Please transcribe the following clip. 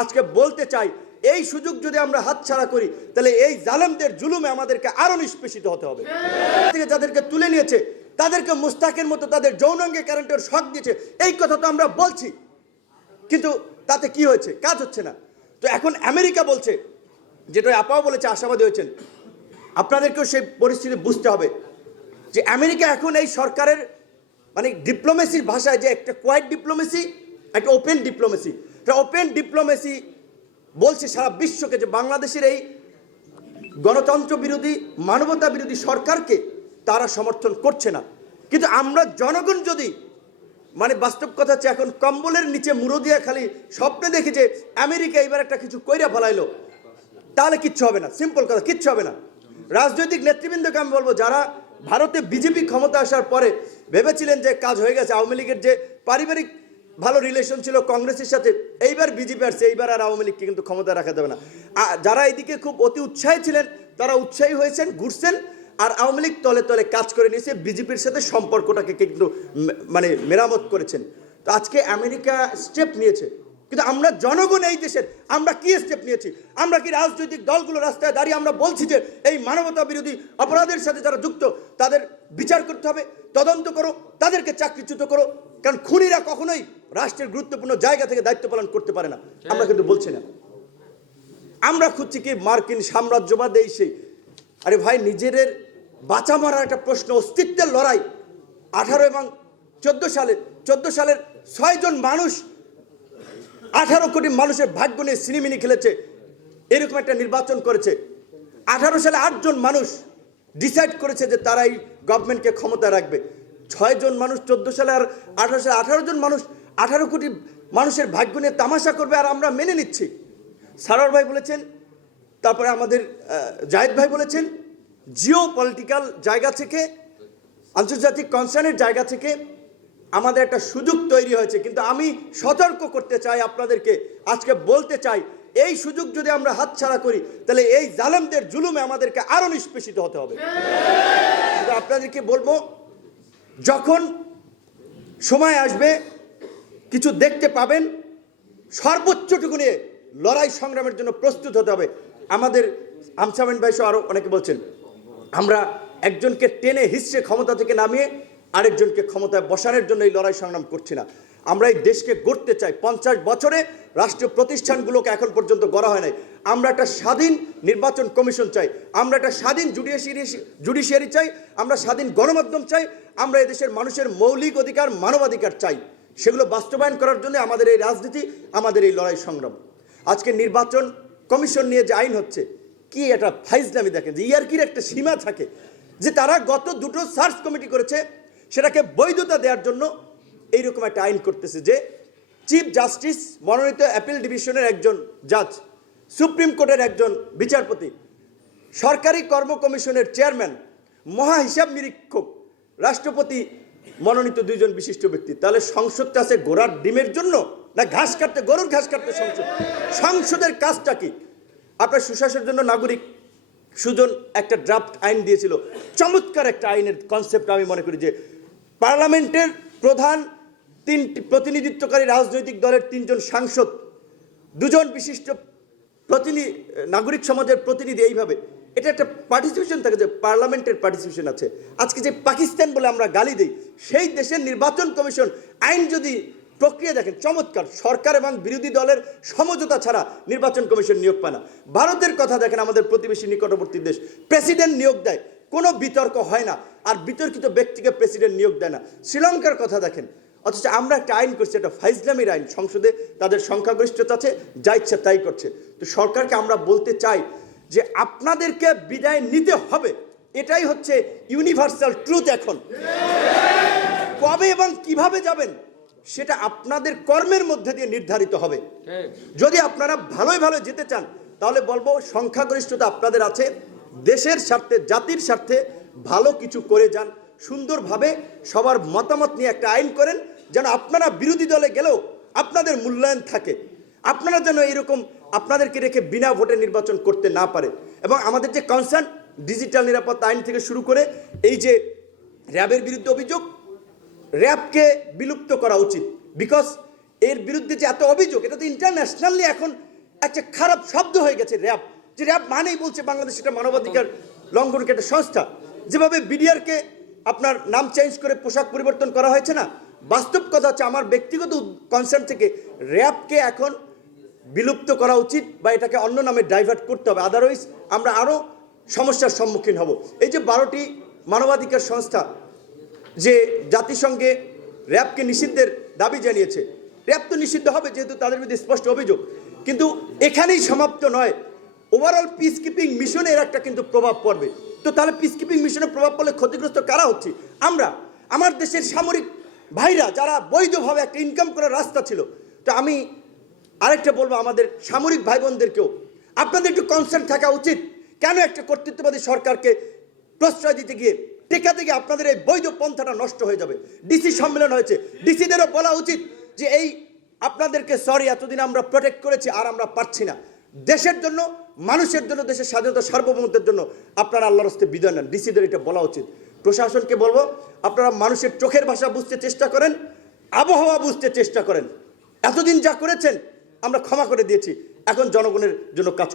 আজকে বলতে চাই, এই সুযোগ যদি আমরা হাতছাড়া করি তাহলে এই জালেমদের জুলুমে আমাদেরকে আরো নিষ্পেষিত হতে হবে। যাদেরকে তুলে নিয়েছে তাদেরকে মুস্তাকের মতো তাদের যৌনাঙ্গে কারেন্টের শক দিয়েছে, এই কথা তো আমরা বলছি, কিন্তু তাতে কি হয়েছে? কাজ হচ্ছে না। তো এখন আমেরিকা বলছে, যেটা আপাও বলেছে, আশাবাদী হয়েছেন, আপনাদেরকেও সেই পরিস্থিতি বুঝতে হবে যে আমেরিকা এখন এই সরকারের মানে ডিপ্লোমেসির ভাষায় যে একটা কোয়াইট ডিপ্লোমেসি, একটা ওপেন ডিপ্লোমেসি, ওপেন ডিপ্লোমেসি বলছে সারা বিশ্বকে যে বাংলাদেশের এই গণতন্ত্র বিরোধী মানবতা বিরোধী সরকারকে তারা সমর্থন করছে না। কিন্তু আমরা জনগণ যদি মানে বাস্তব কথা হচ্ছে এখন কম্বলের নিচে মুড়ো দিয়া খালি স্বপ্নে দেখি যে আমেরিকা এবার একটা কিছু কইরা ফেলাইলো, তাহলে কিচ্ছু হবে না। সিম্পল কথা, কিচ্ছু হবে না। রাজনৈতিক নেতৃবৃন্দকে আমি বলবো, যারা ভারতে বিজেপি ক্ষমতা আসার পরে ভেবেছিলেন যে কাজ হয়ে গেছে, আওয়ামী লীগের যে পারিবারিক ভালো রিলেশন ছিল কংগ্রেসের সাথে, এইবার বিজেপি আসছে, এইবার আর আওয়ামী লীগকে কিন্তু ক্ষমতা রাখা যাবে না। যারা এইদিকে খুব অতি উৎসাহী ছিলেন তারা উৎসাহী হয়েছেন, ঘুরছেন, আর আওয়ামী লীগ তলে তলে কাজ করে নিয়েছে, বিজেপির সাথে সম্পর্কটাকে কিন্তু মানে মেরামত করেছেন। তো আজকে আমেরিকা স্টেপ নিয়েছে, কিন্তু আমরা জনগণ এই দেশের আমরা কি স্টেপ নিয়েছি? আমরা কি রাজনৈতিক দলগুলো রাস্তায় দাঁড়িয়ে আমরা বলছি যে এই মানবতা বিরোধী অপরাধের সাথে যারা যুক্ত তাদের বিচার করতে হবে, তদন্ত করো, তাদেরকে চাকরিচ্যুত করো, কারণ খুনিরা কখনোই রাষ্ট্রের গুরুত্বপূর্ণ জায়গা থেকে দায়িত্ব পালন করতে পারে না। আমরা কিন্তু বলছি না, আমরা খুঁজছি কি মার্কিন সাম্রাজ্যবাদ এই সেই। আরে ভাই, নিজেদের বাঁচা মারার একটা প্রশ্ন, অস্তিত্বের লড়াই। 18 এবং 14 সালের 6 জন মানুষ 18 কোটি মানুষের ভাগ্য নিয়ে সিনেমিনি খেলেছে, এরকম একটা নির্বাচন করেছে। 18 সালে 8 জন মানুষ ডিসাইড করেছে যে তারা এই গভর্নমেন্টকে ক্ষমতা রাখবে। 6 জন মানুষ 14 সালে, আর 18 সালে 18 জন মানুষ 18 কোটি মানুষের ভাগ্য নিয়ে তামাশা করবে, আর আমরা মেনে নিচ্ছি। সারোয়ার ভাই বলেছেন, তারপরে আমাদের জায়েদ ভাই বলেছেন, জিও পলিটিক্যাল জায়গা থেকে, আন্তর্জাতিক কনসার্নের জায়গা থেকে আমাদের একটা সুযোগ তৈরি হয়েছে। কিন্তু আমি সতর্ক করতে চাই আপনাদেরকে, আজকে বলতে চাই, এই সুযোগ যদি আমরা হাতছাড়া করি তাহলে এই জালেমদের জুলুমে আমাদেরকে আরো নিষ্পেষিত হতে হবে। আপনাদেরকে বলবো, যখন সময় আসবে কিছু দেখতে পাবেন, সর্বোচ্চটুকু নিয়ে লড়াই সংগ্রামের জন্য প্রস্তুত হতে হবে। আমাদের আমসামিন ভাই সহ আরো অনেকে বলছেন, আমরা একজনকে টেনে হিসড়ে ক্ষমতা থেকে নামিয়ে আরেকজনকে ক্ষমতায় বসানোর জন্য এই লড়াই সংগ্রাম করছি না। আমরা এই দেশকে গড়তে চাই। 50 বছরে রাষ্ট্রীয় প্রতিষ্ঠানগুলোকে এখন পর্যন্ত গড়া হয় নাই। আমরা একটা স্বাধীন নির্বাচন কমিশন চাই, আমরা একটা স্বাধীন জুডিশিয়ারি চাই, আমরা স্বাধীন গণমাধ্যম চাই, আমরা এই দেশের মানুষের মৌলিক অধিকার, মানবাধিকার চাই। সেগুলো বাস্তবায়ন করার জন্য আমাদের এই রাজনীতি, আমাদের এই লড়াই সংগ্রাম। আজকে নির্বাচন কমিশন নিয়ে যে আইন হচ্ছে, কি এটা ফাইজলামি দেখেন, যে ইয়ারকির একটা সীমা থাকে, যে তারা গত 2টো সার্চ কমিটি করেছে, সেটাকে বৈধতা দেওয়ার জন্য এইরকম একটা আইন করতেছে যে চিফ জাস্টিস মনোনীত অ্যাপিল ডিভিশনের একজন জাজ, সুপ্রিম কোর্টের একজন বিচারপতি, সরকারি কর্ম কমিশনের চেয়ারম্যান, মহা হিসাব নিরীক্ষক, রাষ্ট্রপতি মনোনীত 2 জন বিশিষ্ট ব্যক্তি। তাহলে সংসদটা আছে ঘোড়ার ডিমের জন্য না ঘাস কাটতে, গরুর ঘাস কাটতে সংসদের কাজটা কি? আপনার সুশাসনের জন্য নাগরিক সুজন একটা ড্রাফট আইন দিয়েছিল, চমৎকার একটা আইনের কনসেপ্ট। আমি মনে করি যে পার্লামেন্টের প্রধান, 3টি প্রতিনিধিত্বকারী রাজনৈতিক দলের 3 জন সাংসদ, 2 জন বিশিষ্ট নাগরিক সমাজের প্রতিনিধি, এইভাবে এটা একটা পার্টিসিপেশন থাকে, যে পার্লামেন্টের পার্টিসিপেশন আছে। আজকে যে পাকিস্তান বলে আমরা গালি দিই, সেই দেশের নির্বাচন কমিশন আইন যদি প্রক্রিয়া দেখেন, চমৎকার। সরকার এবং বিরোধী দলের সমঝোতা ছাড়া নির্বাচন কমিশন নিয়োগ পায় না। ভারতের কথা দেখেন, আমাদের প্রতিবেশী নিকটবর্তী দেশ, প্রেসিডেন্ট নিয়োগ দেয়, কোনো বিতর্ক হয় না, আর বিতর্কিত ব্যক্তিকে প্রেসিডেন্ট নিয়োগ দেয় না। শ্রীলঙ্কার কথা দেখেন, অথচ আমরা একটা আইন করছি, একটা ফাইজলামির আইন, সংসদে তাদের সংখ্যাগরিষ্ঠতা আছে, যা ইচ্ছা তাই করছে। তো সরকারকে আমরা বলতে চাই যে আপনাদেরকে বিদায় নিতে হবে, এটাই হচ্ছে ইউনিভার্সাল ট্রুথ। এখন কবে এবং কিভাবে যাবেন সেটা আপনাদের কর্মের মধ্যে দিয়ে নির্ধারিত হবে। যদি আপনারা ভালোই ভালো যেতে চান, তাহলে বলবো সংখ্যাগরিষ্ঠতা আপনাদের আছে, দেশের স্বার্থে, জাতির স্বার্থে ভালো কিছু করে যান, সুন্দরভাবে সবার মতামত নিয়ে একটা আইন করেন, যেন আপনারা বিরোধী দলে গেলেও আপনাদের মূল্যায়ন থাকে, আপনারা যেন এরকম আপনাদেরকে রেখে বিনা ভোটে নির্বাচন করতে না পারে। এবং আমাদের যে কনসার্ন ডিজিটাল নিরাপত্তা আইন থেকে শুরু করে এই যে র্যাবের বিরুদ্ধে অভিযোগ, র্যাবকে বিলুপ্ত করা উচিত, বিকজ এর বিরুদ্ধে যে এত অভিযোগ, এটা তো ইন্টারন্যাশনালি এখন একটা খারাপ শব্দ হয়ে গেছে র্যাব, যে র্যাব মানেই বলছে বাংলাদেশ একটা মানবাধিকার লঙ্ঘনকে একটা সংস্থা। যেভাবে বিডিআরকে আপনার নাম চেঞ্জ করে পোশাক পরিবর্তন করা হয়েছে না, বাস্তব কথা হচ্ছে আমার ব্যক্তিগত কনসার্ন থেকে র্যাবকে এখন বিলুপ্ত করা উচিত বা এটাকে অন্য নামে ডাইভার্ট করতে হবে, আদারওয়াইজ আমরা আরও সমস্যার সম্মুখীন হব। এই যে 12টি মানবাধিকার সংস্থা যে জাতিসংঘে র্যাবকে নিষিদ্ধের দাবি জানিয়েছে, র্যাব তো নিষিদ্ধ হবে যেহেতু তাদের বিরুদ্ধে স্পষ্ট অভিযোগ, কিন্তু এখানেই সমাপ্ত নয়, ওভারঅল পিস কিপিং মিশনের একটা কিন্তু প্রভাব পড়বে। তো তাহলে পিস কিপিং মিশনের প্রভাব পড়লে ক্ষতিগ্রস্ত কারা হচ্ছে? আমরা, আমার দেশের সামরিক ভাইরা যারা বৈধভাবে একটা ইনকাম করার রাস্তা ছিল। তো আমি আরেকটা বলবো আমাদের সামরিক ভাই বোনদেরকেও, আপনাদের একটু কনসার্ন থাকা উচিত। কেন একটা কর্তৃত্ববাদী সরকারকে প্রশ্রয় দিতে গিয়ে টেকাতে গিয়ে আপনাদের এই বৈধ পন্থাটা নষ্ট হয়ে যাবে? ডিসি সম্মেলন হয়েছে, ডিসিদেরও বলা উচিত যে এই আপনাদেরকে সরি, এতদিন আমরা প্রোটেক্ট করেছি আর আমরা পারছি না। দেশের জন্য, মানুষের জন্য, দেশের স্বাধীনতা সার্বভৌমত্বের জন্য আপনারা আল্লাহর হস্তে বিদায় নেন। ডিসিদের এটা বলা উচিত। প্রশাসনকে বলবো আপনারা মানুষের চোখের ভাষা বুঝতে চেষ্টা করেন, আবহাওয়া বুঝতে চেষ্টা করেন। এতদিন যা করেছেন আমরা ক্ষমা করে দিয়েছি, এখন জনগণের জন্য কাজ করুন।